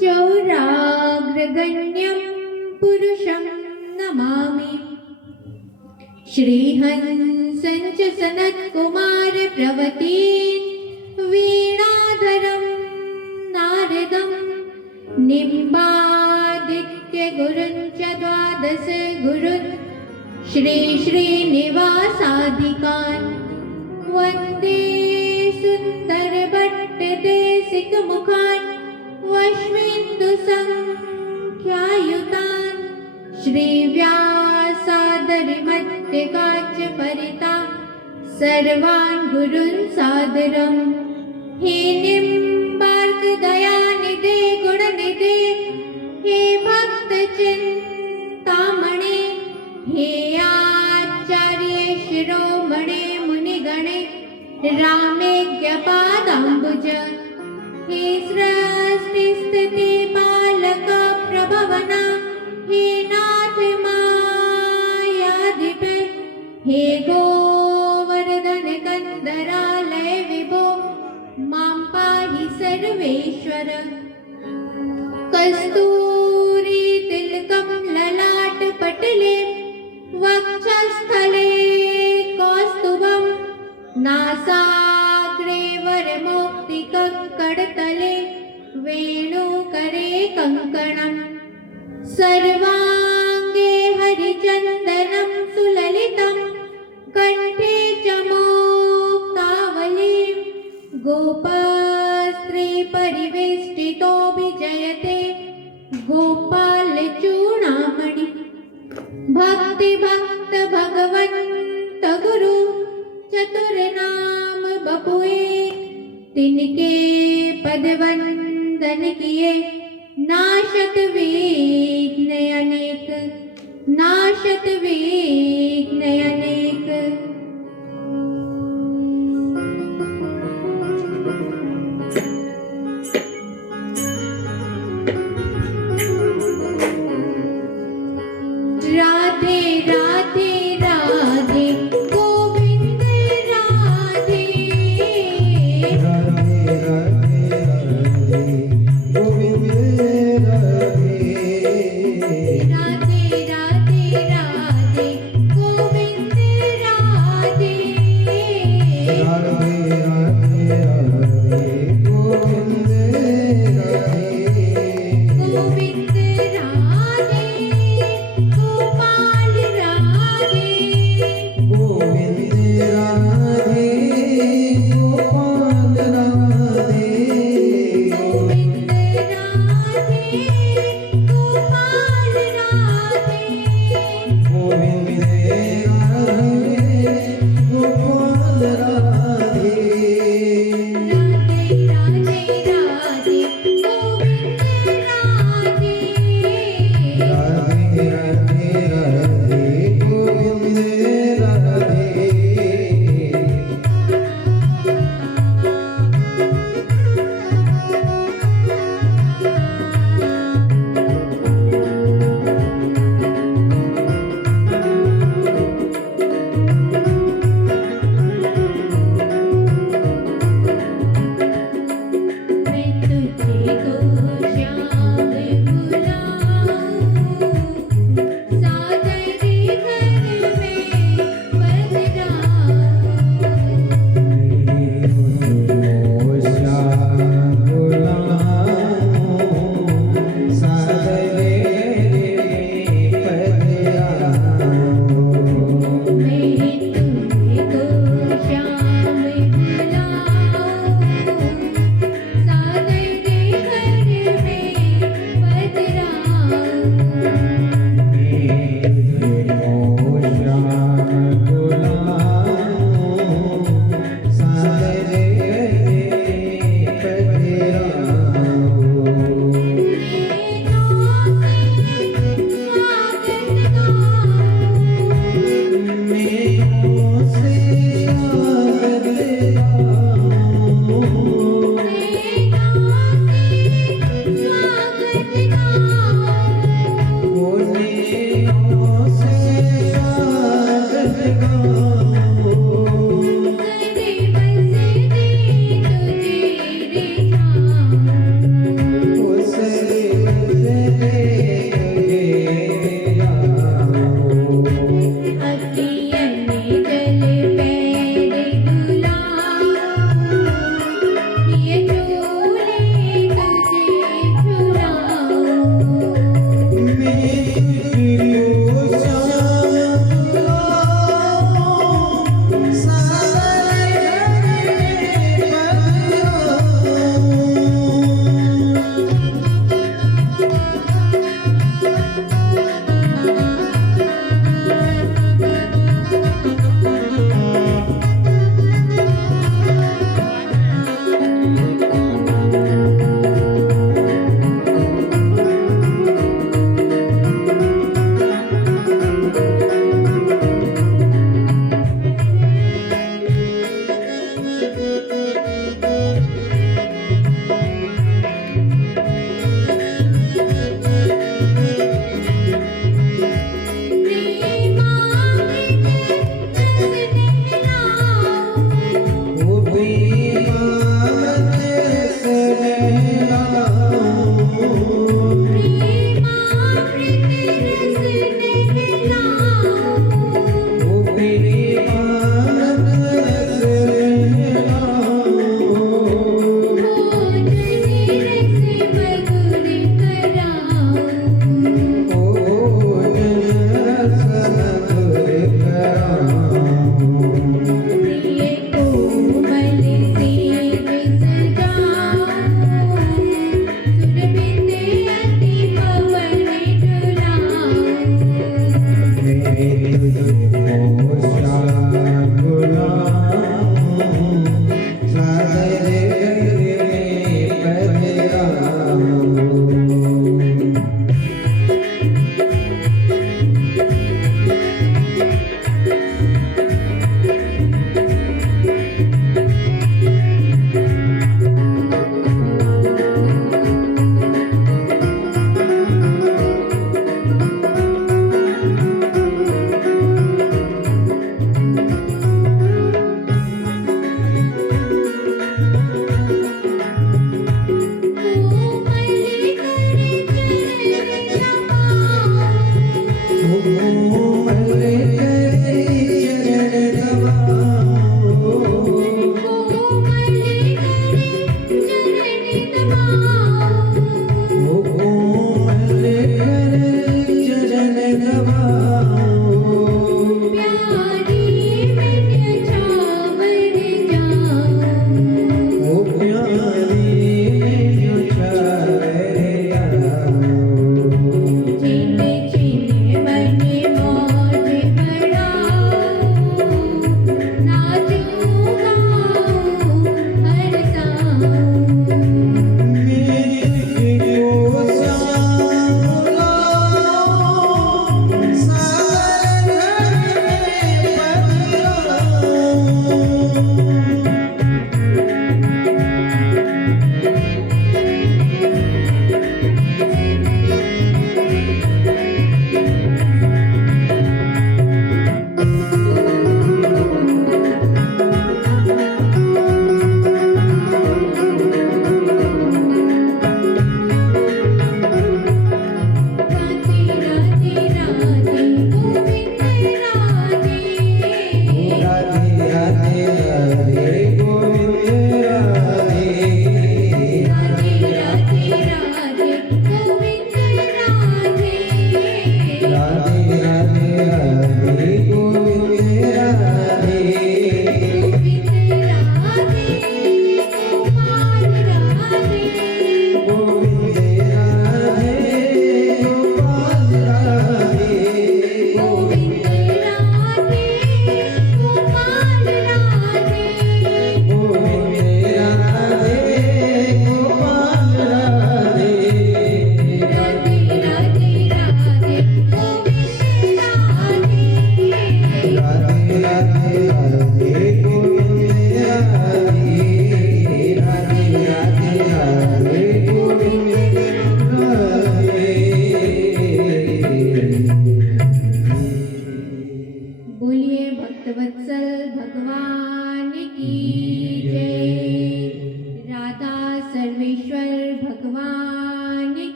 चौराग्रगण्यं पुरुषं नमामि। श्रीहंसं च सनत्कुमारप्रवतीन् वीणाधरं नारदं निम्बादित्यगुरुं च द्वादश गुरुन् श्रीनिवासादिकान् वन्दे सुन्दरभट्टदेशिकमुखान् वश्वेन्दुसङ्ख्यायुतान् श्रीव्यासादरिमध्यगाच्चपरिता सर्वान् गुरून् सादरम्। हे निम्बार्कदयानिधे गुणनिधे हे भक्तचिन्तामणे हे आचार्य शिरोमणे मुनिगणे रामेज्ञपादाम्बुज हे सृष्टिस्थितिपालक प्रभवना हे नाथ मायाधिप हे गोवर्धन कंदरालय विभो मां पाहि सर्वेश्वर। कस्तूरी तिलकं ललाटपटले वक्षस्थले कौस्तुभं नासाग्रे वरमौक्तिकङ्कणतले वेणुकरे कङ्कणम् सर्वाङ्गे हरिचन्दनं सुललितं कण्ठे च मुक्तावलीं गोपस्त्रीपरिवेष्टितो विजयते गोपालचूडामणि। भक्तिभक्त भगवंत गुरु चतुर्नाम बपुए तिनके पदवंदन किए नाशत विघ्न अनेक नाशत विघ्न अनेक। राधे राधे राधे गोविंद राधे राधे राधे राधे गोविंद राधे राधे राधे राधे गोविंद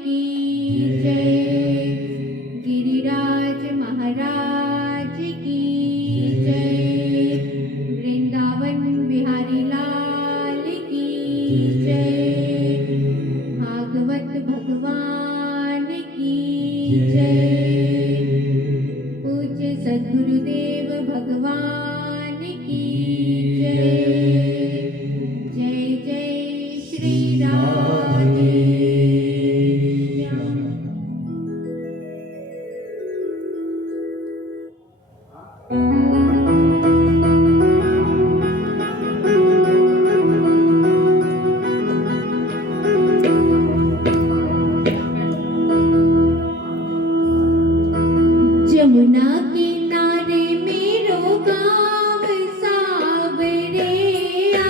की जय, गिरिराज महाराज की जय, वृंदावन बिहारी लाल की जय, भागवत भगवान की जय, पूज्य सद्गुरुदेव भगवान की जय। जय जय श्री राधे श्याम। जमुना किनारे मेरो गाँव सावरे आ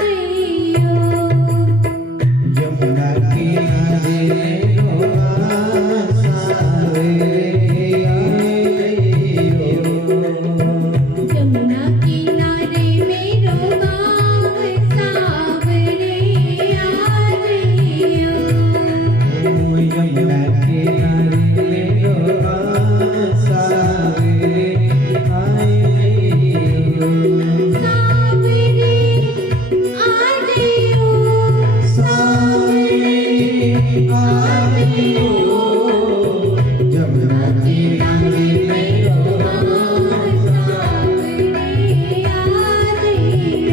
गइयो। यमुना किनारे जमुना किनारे मेरो गाँव सावरे आ गइयो। यमुना किनारे सावरे आ गइयो। जमुना किनारे मेरो गाँव सावरे आ गइयो।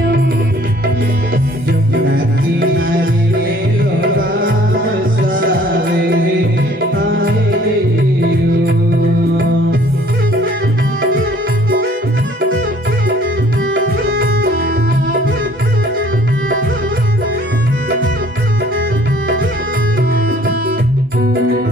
यमुना किनारे जमुना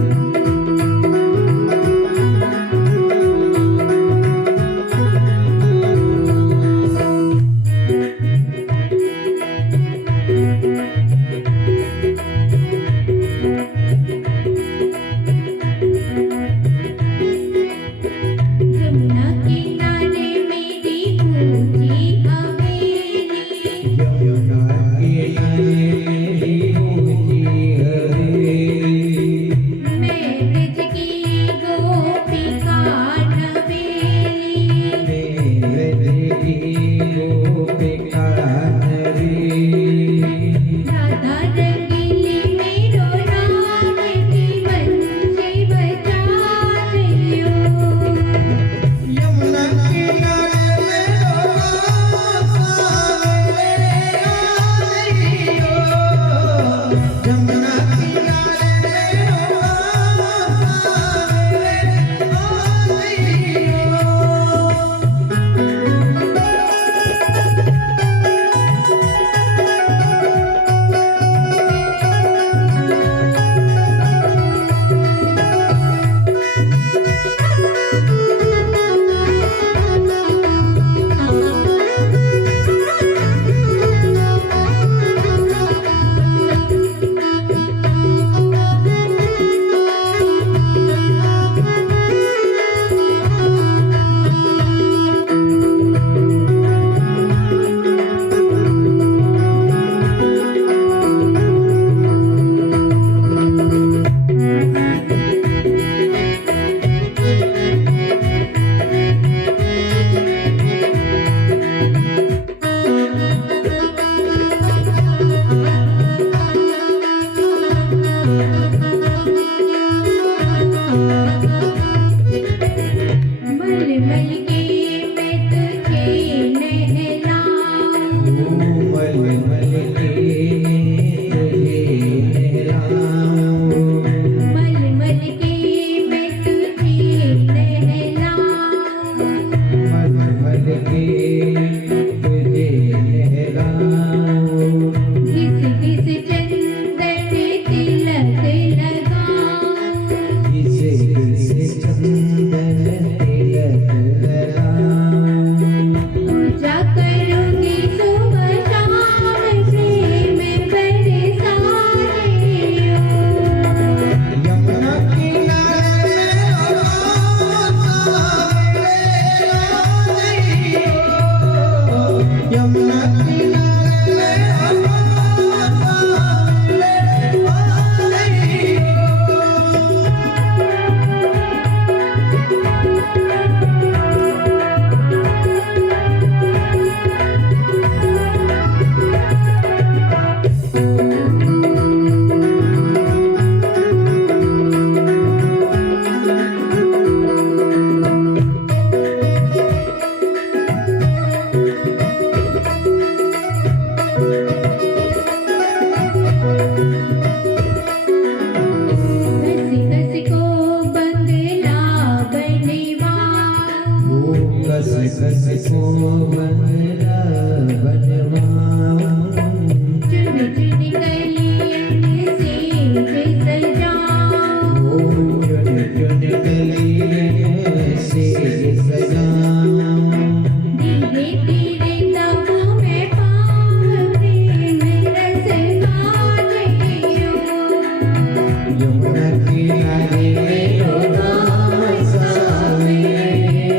यमुना किनारे मेरो गाय सावरे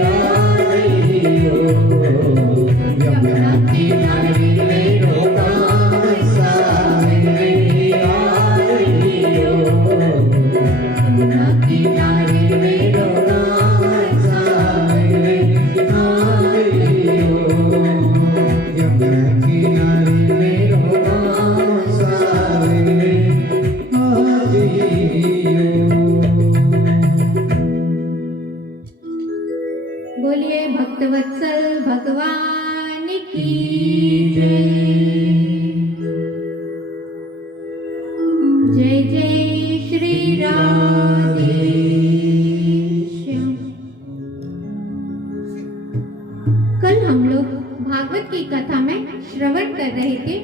आ रही हो यमुना किनारे मेरो गाय सावरे आ रही हो यमुना किनारे मेरो गाय सावरे आ रही हो यमुना किनारे मेरो गाय सावरे आ रही हो। बोलिए भक्तवत्सल भगवान की जय। जय जय श्री राधेश्याम। कल हम लोग भागवत की कथा में श्रवण कर रहे थे।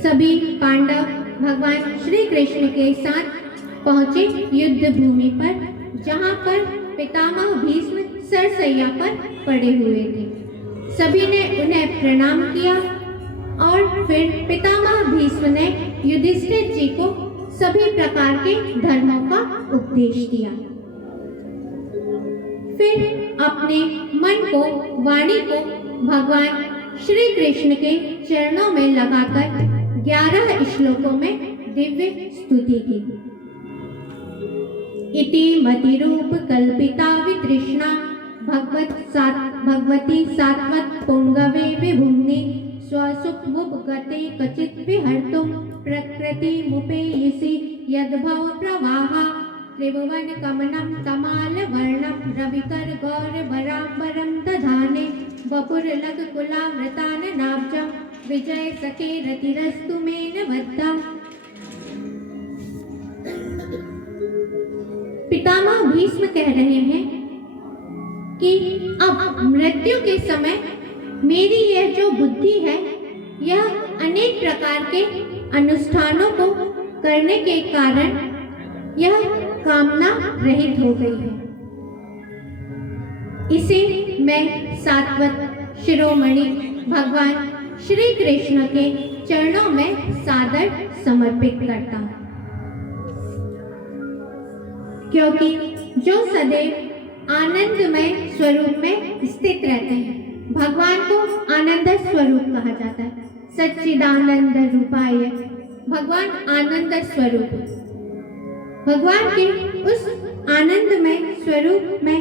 सभी पांडव भगवान श्री कृष्ण के साथ पहुंचे युद्ध भूमि पर, जहां पर पितामह भीष्म सरसैया पर पड़े हुए थे। सभी ने उन्हें प्रणाम किया और फिर पितामह भीष्म ने युधिष्ठिर जी को सभी प्रकार के धर्मों का उपदेश दिया। फिर अपने मन को, वाणी को भगवान श्री कृष्ण के चरणों में लगाकर 11 श्लोकों में दिव्य स्तुति की। इति मतिरूप कल्पिता वितृष्णा भगवती सात्वत पुंगवे विभुम्नि स्वसुखमुपगते क्वचित् विहर्तुं प्रकृति मुपेयसि यद्भव प्रवाहा त्रिभुवन कमनं तमालवर्णं रविकर गौरवराम्बरं दधाने वपुरलकुलावृताननाब्जं विजय सखे रतिरस्तु मेन बद्धा। पितामह भीष्म कह रहे हैं कि अब मृत्यु के समय मेरी यह जो बुद्धि है, यह अनेक प्रकार के अनुष्ठानों को करने के कारण यह कामना रहित हो गई है। इसे मैं सात्वत शिरोमणि भगवान श्री कृष्ण के चरणों में सादर समर्पित करता हूँ, क्योंकि जो सदैव आनंदमय स्वरूप में स्थित रहते हैं। भगवान को आनंद स्वरूप कहा जाता है। सच्चिदानंद रूपाय भगवान आनंद स्वरूप। भगवान के उस आनंदमय स्वरूप में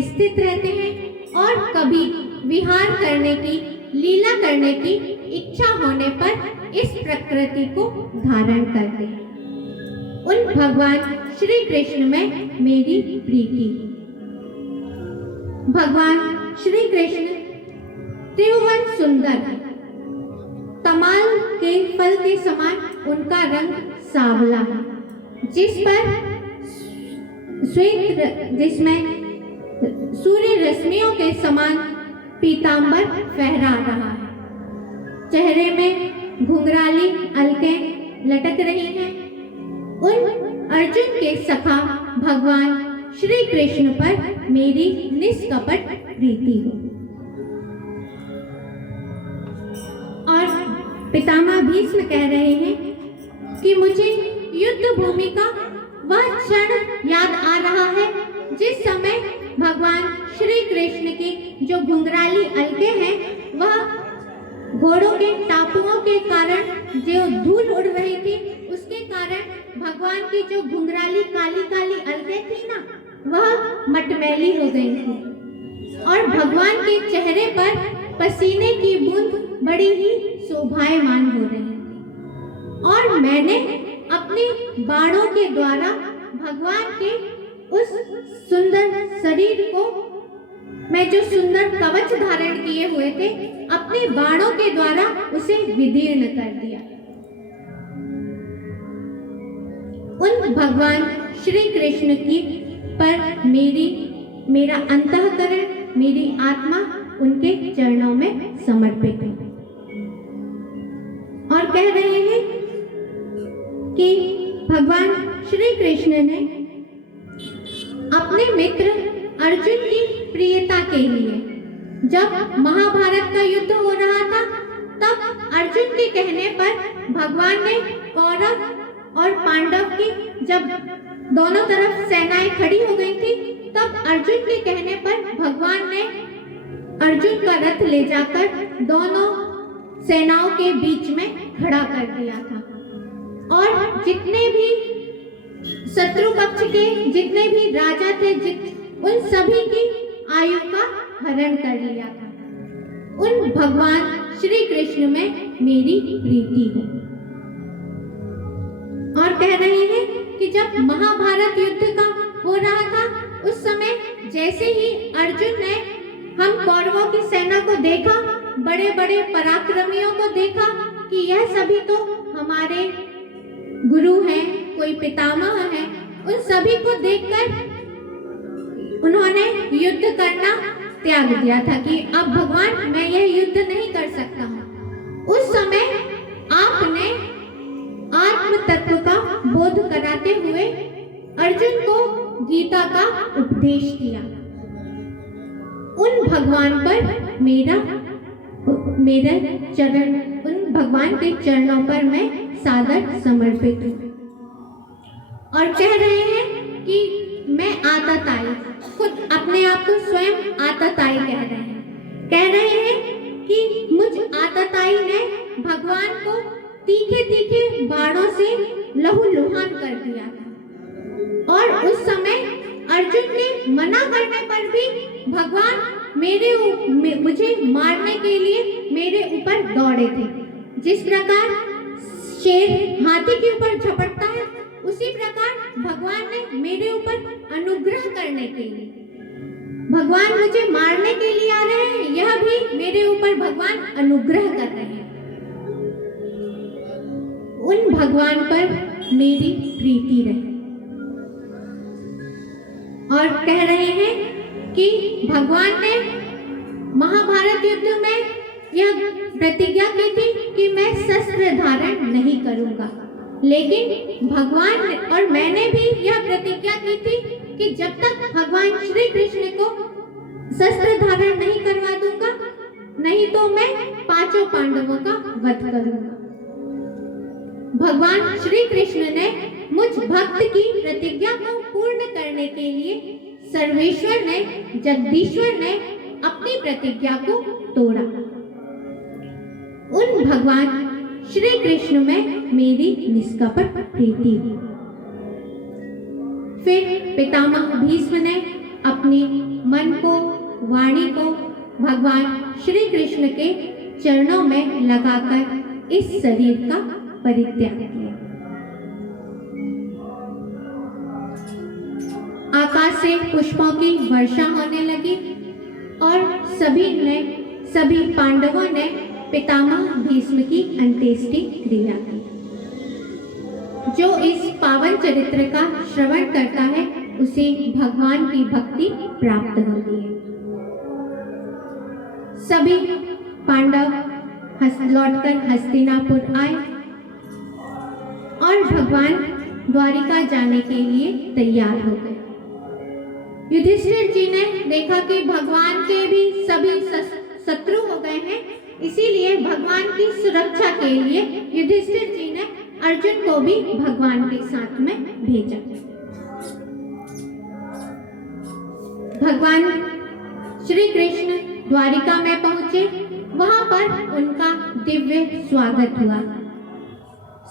स्थित रहते हैं और कभी विहार करने की, लीला करने की इच्छा होने पर इस प्रकृति को धारण करते हैं। उन भगवान श्री कृष्ण में मेरी प्रीति। भगवान श्री कृष्ण त्रिभुवन सुंदर है। तमाल के फल के समान उनका रंग सांवला है, जिसमें सूर्य रश्मियों के समान पीतांबर फहरा रहा है। चेहरे में घुंघराली अलकें लटक रही हैं। उन अर्जुन के सखा भगवान श्री कृष्ण पर मेरी निष्कपट प्रीति हो। और पितामह भीष्म कह रहे हैं कि मुझे युद्ध भूमि का वह क्षण याद आ रहा है जिस समय भगवान श्री कृष्ण की जो घुंघराली अलकें हैं, वह घोड़ों के टापुओं के कारण जो धूल उड़ रही थी, उसके कारण भगवान की जो घुंघराली काली काली अलकें थी ना, वह मटमैली हो गई थी और भगवान के चेहरे पर पसीने की बूंद बड़ी ही शोभायमान हो रही थी। और मैंने अपने बाणों के द्वारा भगवान के उस सुंदर शरीर को, मैं जो सुंदर कवच धारण किए हुए थे, अपने बाणों के द्वारा उसे विदीर्ण कर दिया। उन भगवान श्री कृष्ण की पर मेरा अंतःकरण, मेरी आत्मा उनके चरणों में समर्पित है। और कह रहे हैं कि भगवान श्री कृष्ण ने अपने मित्र अर्जुन की प्रियता के लिए, जब महाभारत का युद्ध हो रहा था, तब अर्जुन के कहने पर भगवान ने कौरव और पांडव की, जब दोनों तरफ सेनाएं खड़ी हो गई थी, तब अर्जुन के कहने पर भगवान ने अर्जुन का रथ ले जाकर दोनों सेनाओं के बीच में खड़ा कर दिया था और जितने भी शत्रु पक्ष के जितने भी राजा थे, उन सभी की आयु का हरण कर लिया था। उन भगवान श्री कृष्ण में मेरी प्रीति है। और कह रहे हैं कि जब महाभारत युद्ध का हो रहा था, उस समय जैसे ही अर्जुन ने हम कौरवों की सेना को देखा, बड़े बड़े पराक्रमियों को देखा कि यह सभी तो हमारे गुरु हैं, कोई पितामह हैं, उन सभी को देखकर उन्होंने युद्ध करना त्याग दिया था कि अब भगवान मैं यह युद्ध नहीं कर सकता हूँ। उस समय आपने आत्म तत्व का बोध कराते हुए अर्जुन को गीता का उपदेश दिया। उन भगवान पर मेरा चरण, उन भगवान के चरणों पर मैं सादर समर्पित हूँ। और कह रहे हैं कि मैं आतताई, खुद अपने आप को स्वयं आतताई कह रहे हैं कि मुझ आतताई ने भगवान को तीखे तीखे बाणों से लहूलुहान कर दिया था। और उस समय अर्जुन के मना करने पर भी भगवान मुझे मारने के लिए मेरे ऊपर दौड़े थे। जिस प्रकार शेर हाथी के ऊपर झपटता है, उसी प्रकार भगवान ने मेरे ऊपर अनुग्रह करने के लिए, भगवान मुझे मारने के लिए आ रहे हैं, यह भी मेरे ऊपर भगवान अनुग्रह कर रहे हैं। उन भगवान पर मेरी प्रीति रहे। और कह रहे हैं कि भगवान ने महाभारत युद्ध में यह प्रतिज्ञा की थी कि मैं शस्त्र धारण नहीं करूंगा, लेकिन भगवान और मैंने भी यह प्रतिज्ञा की थी कि जब तक भगवान श्री कृष्ण को शस्त्र धारण नहीं करवा दूंगा, नहीं तो मैं पांचों पांडवों का वध करूंगा। भगवान श्री कृष्ण ने मुझ भक्त की प्रतिज्ञा को पूर्ण करने के लिए सर्वेश्वर ने, जगदीश्वर ने अपनी प्रतिज्ञा को तोड़ा। उन भगवान श्री कृष्ण में मेरी निष्कपट प्रीति हुई। फिर पितामह भीष्म ने अपने मन को, वाणी को भगवान श्री कृष्ण के चरणों में लगाकर इस शरीर का परित्याग किया। आकाश से पुष्पों की वर्षा होने लगी और सभी पांडवों ने पितामह भीष्म की अंत्येष्टि क्रिया की। जो इस पावन चरित्र का श्रवण करता है, उसे भगवान की भक्ति प्राप्त होती है। सभी पांडव लौटकर हस्तिनापुर आए और भगवान द्वारिका जाने के लिए तैयार हो गए। युधिष्ठिर जी ने देखा कि भगवान के भी सभी शत्रु हो गए हैं, इसीलिए भगवान की सुरक्षा के लिए युधिष्ठिर जी ने अर्जुन को भी भगवान के साथ में भेजा। भगवान श्री कृष्ण द्वारिका में पहुंचे, वहां पर उनका दिव्य स्वागत हुआ।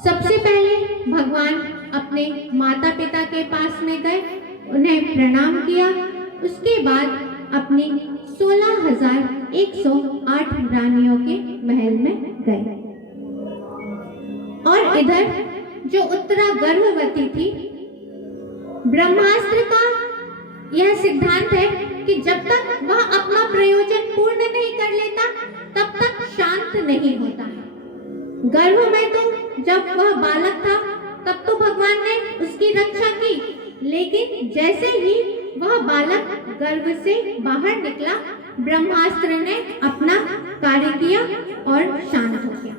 सबसे पहले भगवान अपने माता पिता के पास में गए, उन्हें प्रणाम किया। उसके बाद अपनी 16,108 रानियों के महल में गए। और इधर जो उत्तरा गर्भवती थी, ब्रह्मास्त्र का यह सिद्धांत है कि जब तक वह अपना प्रयोजन पूर्ण नहीं कर लेता, तब तक शांत नहीं होता है। गर्भ में तो जब वह बालक था, तब तो भगवान ने उसकी रक्षा की, लेकिन जैसे ही वह बालक गर्भ से बाहर निकला, ब्रह्मास्त्र ने अपना कार्य किया और शांत हो गया।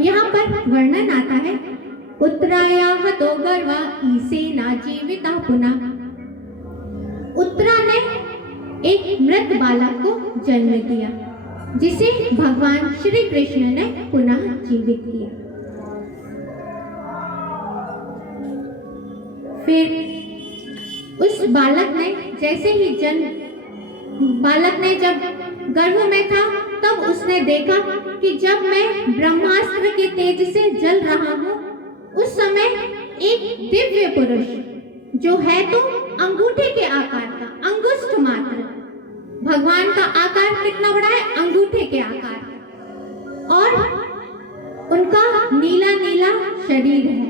यहाँ पर वर्णन आता है, उत्तरायाः तो गर्वा ईसेना जीविता पुनः। उत्तरा ने एक मृत बालक को जन्म दिया। जिसे भगवान श्री कृष्ण ने पुनः जीवित किया। फिर उस बालक ने जब गर्भ में था तब उसने देखा कि जब मैं ब्रह्मास्त्र के तेज से जल रहा हूँ, उस समय एक दिव्य पुरुष जो है तो अंगूठे के आकार का, अंगुष्ठ मात्र, भगवान का आकार कितना बड़ा है, अंगूठे के आकार, और उनका नीला नीला शरीर है,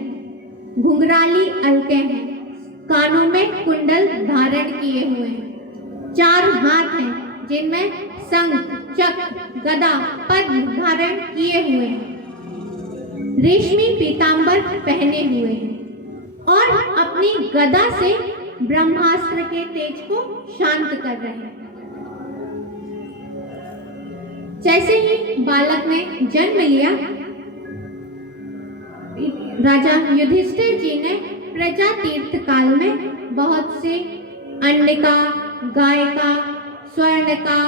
घुंघराली अलके हैं, कानों में कुंडल धारण किए हुए हैं, 4 हाथ हैं जिनमें शंख, चक्र, गदा, पद्म धारण किए हुए हैं, रेशमी पीतांबर पहने हुए हैं और अपनी गदा से ब्रह्मास्त्र के तेज को शांत कर रहे हैं। जैसे ही बालक ने जन्म लिया, राजा युधिष्ठिर जी ने प्रजा तीर्थ काल में बहुत से अन्न का, गाय का, स्वर्ण का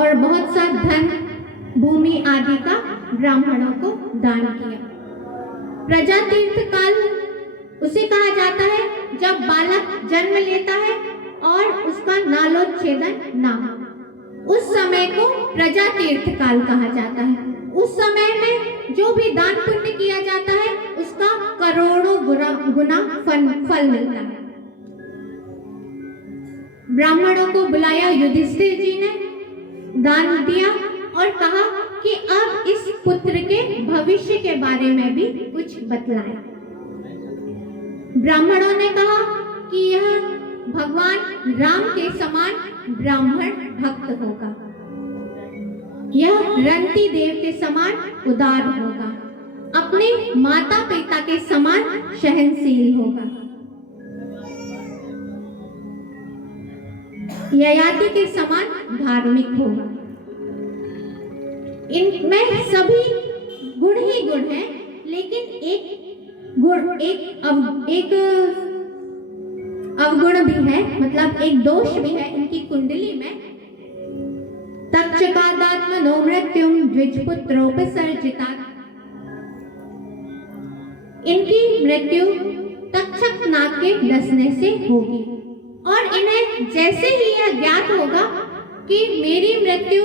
और बहुत सा धन, भूमि आदि का ब्राह्मणों को दान किया। प्रजा तीर्थ काल उसे कहा जाता है जब बालक जन्म लेता है और उसका नालोच्छेदन ना हो, उस समय को प्रजा तीर्थ काल कहा जाता है। उस समय में जो भी दान पुण्य किया जाता है उसका करोड़ों गुना फल मिलता है। ब्राह्मणों को बुलाया युधिष्ठिर जी ने, दान दिया और कहा कि अब इस पुत्र के भविष्य के बारे में भी कुछ बतलाएं। ब्राह्मणों ने कहा कि यह भगवान राम के समान ब्राह्मण भक्त होगा, यह रंती देव के समान उदार होगा, अपने माता पिता के समान सहनशील होगा, ययाति के समान धार्मिक होगा। इनमें सभी गुण ही गुण हैं, लेकिन एक अवगुण भी है, मतलब एक दोष भी है इनकी कुंडली में। तक्षकादात्मनो मृत्युम द्विजपुत्रोपसर्जितात्, इनकी मृत्यु तक्षक नाग के डसने से होगी और इन्हें जैसे ही यह ज्ञात होगा कि मेरी मृत्यु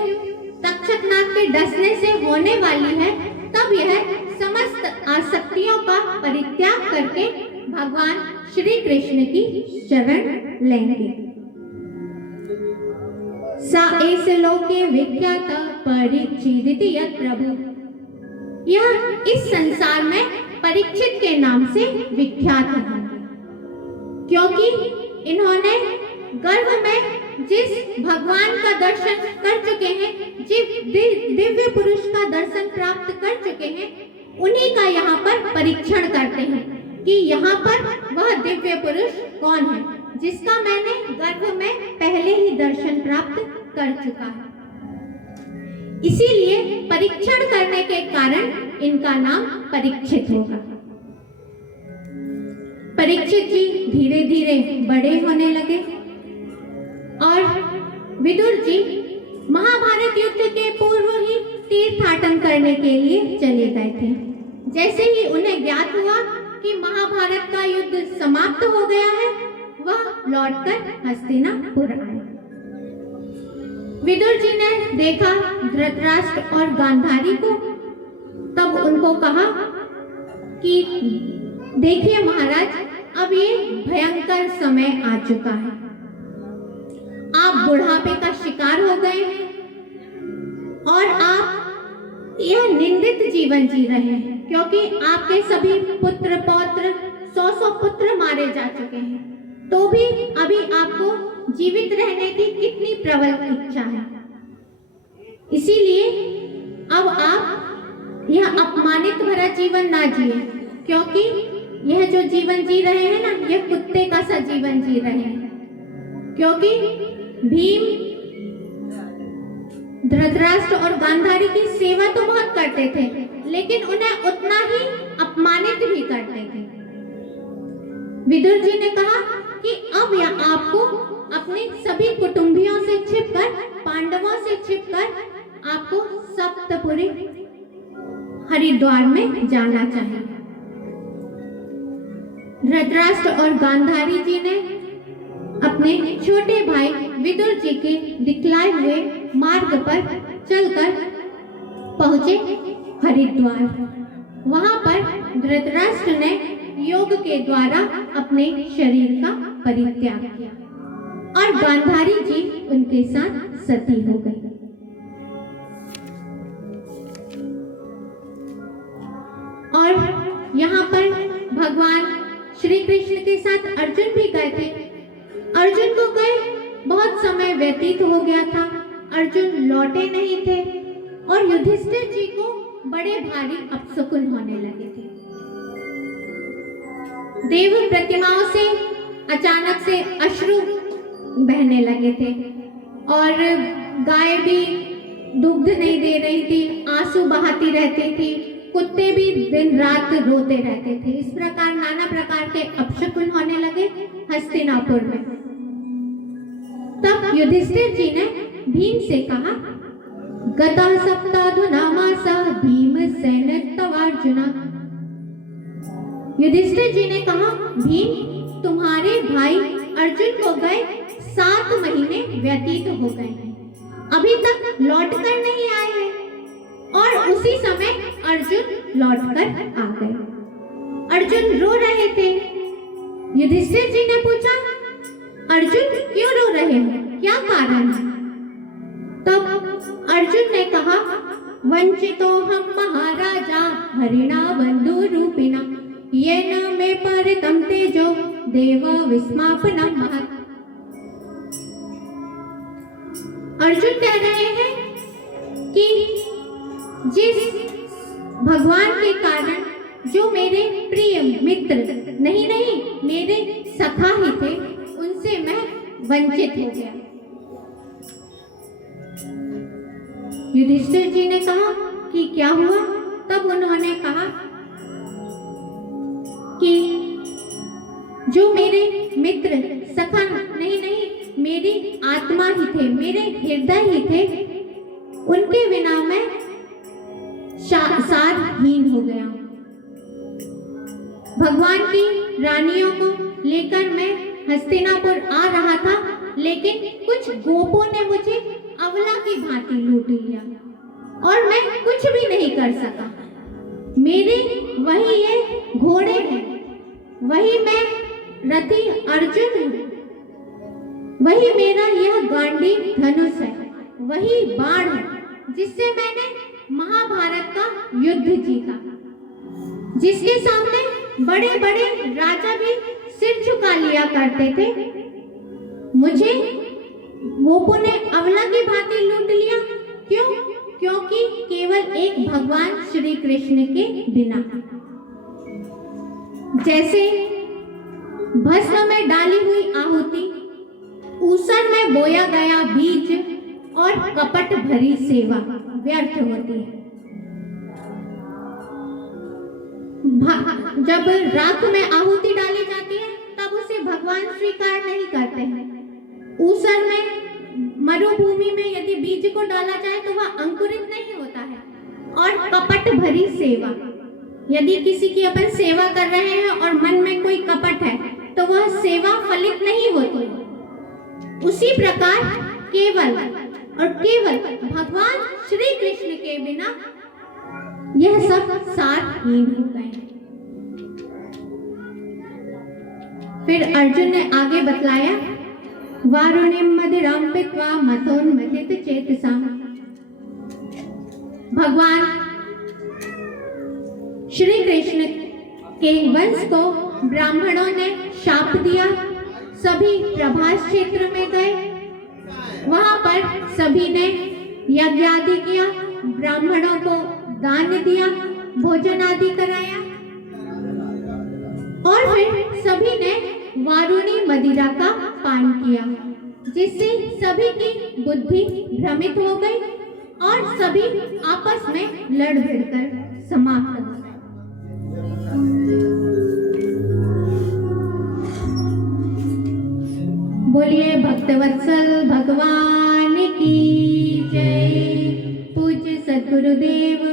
तक्षक नाग के डसने से होने वाली है, तब यह समस्त आसक्तियों का परित्याग करके भगवान श्री कृष्ण की शरण लेंगे। सा एस लोके विख्यात परीक्षित यत् प्रभु, यह इस संसार में परीक्षित के नाम से विख्यात है, क्योंकि इन्होंने गर्भ में जिस भगवान का दर्शन कर चुके हैं, जिस दिव्य पुरुष का दर्शन प्राप्त कर चुके हैं, उन्हीं का यहाँ पर परीक्षण करते हैं कि यहाँ पर वह दिव्य पुरुष कौन है जिसका मैंने गर्भ में पहले ही दर्शन प्राप्त कर चुका है। इसीलिए परीक्षण करने के कारण इनका नाम परीक्षित होगा। परीक्षित जी धीरे धीरे बड़े होने लगे और विदुर जी महाभारत युद्ध के पूर्व ही तीर्थाटन करने के लिए चले गए थे। जैसे ही उन्हें ज्ञात हुआ कि महाभारत का युद्ध समाप्त हो गया है, वह लौटकर हस्तिनापुर आए। विदुर जी ने देखा धृतराष्ट्र और गांधारी को, तब उनको कहा कि देखिए महाराज, अब ये भयंकर समय आ चुका है, आप बुढ़ापे का शिकार हो गए हैं और आप यह निंदित जीवन जी रहे हैं, क्योंकि आपके सभी पुत्र पौत्र 100 पुत्र मारे जा चुके हैं, तो भी अभी आपको जीवित रहने की कितनी प्रबल इच्छा है। इसीलिए अब आप यह अपमानित भरा जीवन ना जिए, क्योंकि यह जो जीवन जी रहे हैं ना, यह कुत्ते का सा जीवन जी रहे हैं। क्योंकि भीम धृतराष्ट्र और गांधारी की सेवा तो बहुत करते थे, लेकिन उन्हें उतना ही अपमानित भी करते थे। विदुर जी ने कहा कि अब आपको अपने सभी कुटुंबियों से छिपकर, पांडवों से छिपकर आपको सप्तपुरी हरिद्वार में जाना चाहिए। धृतराष्ट्र और गांधारी जी ने अपने छोटे भाई विदुर जी के दिखलाए हुए मार्ग पर चलकर पहुंचे हरिद्वार। वहां पर धृतराष्ट्र ने योग के द्वारा अपने शरीर का परित्याग किया और गांधारी जी उनके साथ सती हो गई। और यहाँ पर भगवान श्री कृष्ण के साथ अर्जुन भी गए थे। अर्जुन को गए बहुत समय व्यतीत हो गया था, अर्जुन लौटे नहीं थे और युधिष्ठिर जी को बड़े भारी अपशकुन होने लगे थे। देव प्रतिमाओं से अचानक से अश्रु बहने लगे थे और गाय भी दुग्ध नहीं दे रही थी, आंसू बहाती रहती थी, कुत्ते भी दिन रात रोते रहते थे। इस प्रकार नाना प्रकार के अपशकुन होने लगे हस्तिनापुर में। तब युधिष्ठिर जी ने भीम से कहा, गता सप्ताधुना मासा भीमसेन तवार्जुना। युधिष्ठिर जी ने कहा, भीम तुम्हारे भाई अर्जुन को गए 7 महीने व्यतीत हो गए हैं, अभी तक लौट कर नहीं आए हैं। और उसी समय अर्जुन लौटकर आ गए। अर्जुन रो रहे थे। युधिष्ठिर जी ने पूछा, अर्जुन क्यों रो रहे हो, क्या कारण है? तब अर्जुन ने कहा, वंचितो हम महाराजा हरिणा बंधु रूपिणा ये न मे परितम तेजो देव विस्मापनम महत्। अर्जुन कह रहे हैं कि जिस भगवान के कारण जो मेरे प्रिय मित्र नहीं मेरे सखा ही थे, उनसे मैं वंचित हो गया। युधिष्ठिर जी ने कहा कि क्या हुआ? तब उन्होंने कहा कि जो मेरे मित्र सखा नहीं मेरी आत्मा ही थे, मेरे हृदय ही थे, उनके बिना मैं सारहीन हो गया। भगवान की रानियों को लेकर मैं हस्तिनापुर आ रहा था, लेकिन कुछ गोपों ने मुझे अबला की भांति लूट लिया और मैं कुछ भी नहीं कर सका। मेरे वही ये घोड़े हैं, वही मैं रथी अर्जुन हूँ, वही मेरा यह गांडी धनुष है, वही बाण है जिससे मैंने महाभारत का युद्ध जीता, जिसके सामने बड़े बड़े राजा भी सिर झुका लिया करते थे। मुझे गोपों ने अबला की भांति लूट लिया। क्यों? क्योंकि केवल एक भगवान श्री कृष्ण के बिना। जैसे भस्म में डाली हुई आहुति, ऊसर में बोया गया बीज और कपट भरी सेवा व्यर्थ होती है। जब राख में आहुति डाली जाती है तब उसे भगवान स्वीकार नहीं करते हैं। ऊसर में मरुभूमि में यदि बीज को डाला जाए तो वह अंकुरित नहीं होता है। और कपट भरी सेवा, यदि किसी की अपन सेवा कर रहे हैं और मन में कोई कपट है तो वह सेवा फलित नहीं होती। उसी प्रकार केवल और केवल भगवान श्री कृष्ण के बिना यह सब सारहीन हो गए। फिर अर्जुन ने आगे बतलाया, वारुणिम मदिराम पित्वा मतोन्मथित चेतसा। भगवान श्री कृष्ण के वंश को ब्राह्मणों ने शाप दिया। सभी प्रभास क्षेत्र में गए, वहां पर सभी ने यज्ञ आदि किया, ब्राह्मणों को दान दिया, भोजन आदि कराया और फिर सभी ने वारुणी मदिरा का पान किया, जिससे सभी की बुद्धि भ्रमित हो गई और सभी आपस में लड़ भिड़कर समाप्त हो गए। बोलिए भक्त भक्तवत्सल भगवान की जय। पूज्य सद्गुरुदेव